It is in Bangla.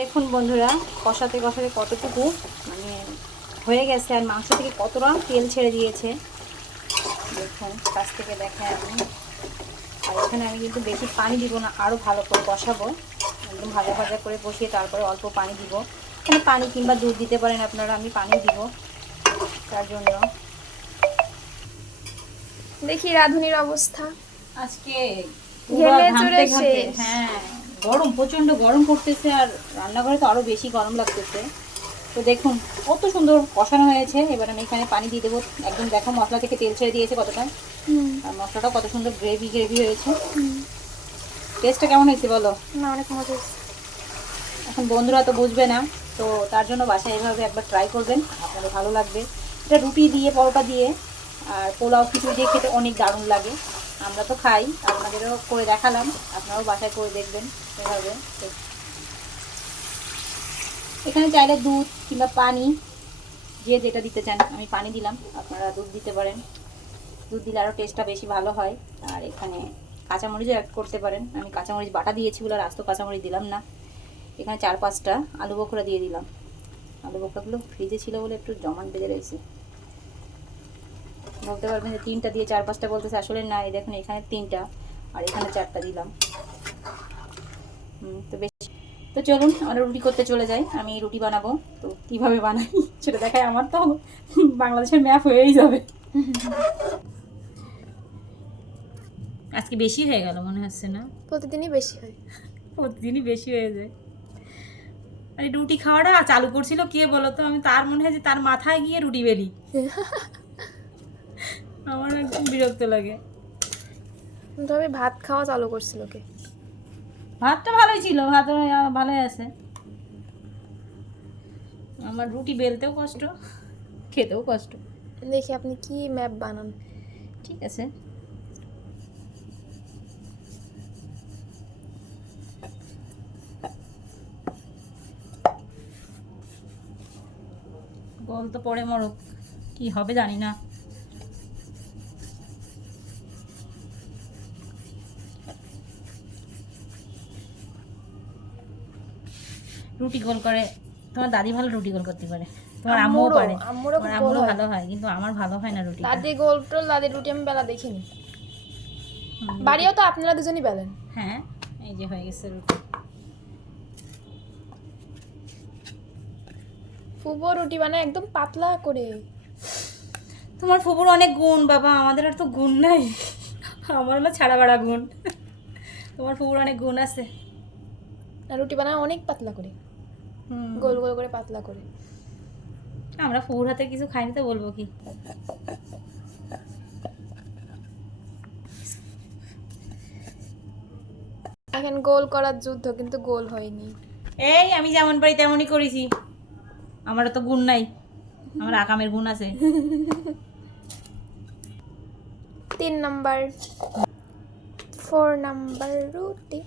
দেখুন বন্ধুরা, কষাতে কষাতে কতটুকু মানে হয়ে গেছে আর মাংস থেকে কতটা তেল ছেড়ে দিয়েছে দেখুন, কাছ থেকে দেখেন আমি। আর এখানে আমি কিন্তু বেশি পানি দিব না, আরও ভালো করে কষাবো, একদম ভাজা ভাজা করে কষিয়ে তারপরে অল্প পানি দিব। এখানে পানি কিংবা দুধ দিতে পারেন আপনারা, আমি পানি দিব তার জন্য। দেখি রাঁধুনির অবস্থা আজকে ঘেমে ঘামতে চড়ে ঘামতে, শেষ। হ্যাঁ গরম, প্রচণ্ড গরম করতেছে আর রান্নাঘরে তো আরও বেশি গরম লাগতেছে। তো দেখুন কত সুন্দর কষানো হয়েছে। এবার আমি এখানে পানি দিয়ে দেবো। একদম দেখো মশলা থেকে তেল ছেড়ে দিয়েছে কতটা, আর মশলাটা কত সুন্দর গ্রেভি গ্রেভি হয়েছে। টেস্টটা কেমন হয়েছে বলো? না, অনেক মজা। এখন বন্ধুরা তো বুঝবে না, তো তার জন্য বাসায় এভাবে একবার ট্রাই করবেন, আপনাদের ভালো লাগবে। এটা রুটি দিয়ে, পরোটা দিয়ে আর পোলাও খিচুড়ি দিয়ে খেতে অনেক দারুণ লাগে। আমরা তো খাই, আপনাদেরও করে দেখালাম, আপনারাও বাসায় করে দেখবেন এভাবে। এখানে চাইলে দুধ কিংবা পানি, যে যেটা দিতে চান, আমি পানি দিলাম, আপনারা দুধ দিতে পারেন। দুধ দিলে আরও টেস্টটা বেশি ভালো হয়। আর এখানে কাঁচামরিচও অ্যাড করতে পারেন, আমি কাঁচামরিচ বাটা দিয়েছি বলে আর আস্ত কাঁচামরিচ দিলাম না। এখানে 4-5টা আলু বোখরা দিয়ে দিলাম। আলু বোখরাগুলো ফ্রিজে ছিল বলে একটু জমাট বেঁধে রয়েছে। বলতে পারবেন যে 3টা দিয়ে 4-5টা বলতেছে, আসলে না, এই দেখুন এখানে 3টা আর এখানে 4টা দিলাম। তো বেশি। তো চলুন আমরা রুটি করতে চলে যাই। আমি রুটি বানাবো, তো কীভাবে বানাই সেটা দেখাই। আমার তো বাংলাদেশের ম্যাপ হয়েই যাবে। আজকে বেশি হয়ে গেল মনে হচ্ছে না? প্রতিদিনই বেশি হয়, প্রতিদিনই বেশি হয়ে যায়। আর এই রুটি খাওয়াটা চালু করছিল কে বলো তো? আমি তার মনে হয় যে তার মাথায় গিয়ে রুটি বেলি। আমার একদম বিরক্ত লাগে। তবে ভাত খাওয়া চালু করছিল কে? ভাতটা ভালোই ছিল, ভাত ভালোই আছে। আমার রুটি বেলতেও কষ্ট, খেতেও কষ্ট। দেখি আপনি কি ম্যাপ বানান। ঠিক আছে, গোল তো পড়ে মরক, কি হবে জানি না। রুটি গোল করে তোমার দাদি ভালো রুটি গোল করতে পারে, তোমার আম্মুও পারে। আম্মুরও আমার খুব গোল আম্মুরও হয়। ভালো হয়, কিন্তু আমার ভালো হয় না রুটি। দাদি গোল টোল, দাদি রুটি আমি বেলা দেখিনি। বাড়িও তো আপনারা দুজনই বেলেন। হ্যাঁ, এই যে হয়ে গেছে রুটি। ফুবো রুটি বানায় একদম পাতলা করে। তোমার ফুবুর অনেক গুণ বাবা, আমাদের আর তো গুণ নাই। আমার হলো ছাড়া বাড়া গুণ, তোমার ফুবুর অনেক গুণ আছে। আর রুটি বানায় অনেক পাতলা করে, গোল গোল করে পাতলা করে। আমরা ফুবুর হাতে কিছু খাইনি তো বলবো কি? এখন গোল করার যুদ্ধ, কিন্তু গোল হয়নি। এই আমি যেমন পারি তেমনই করেছি, আমার তো গুণ নাই, আমার আকামের গুণ আছে। 3 নাম্বার 4 নাম্বার রুটি।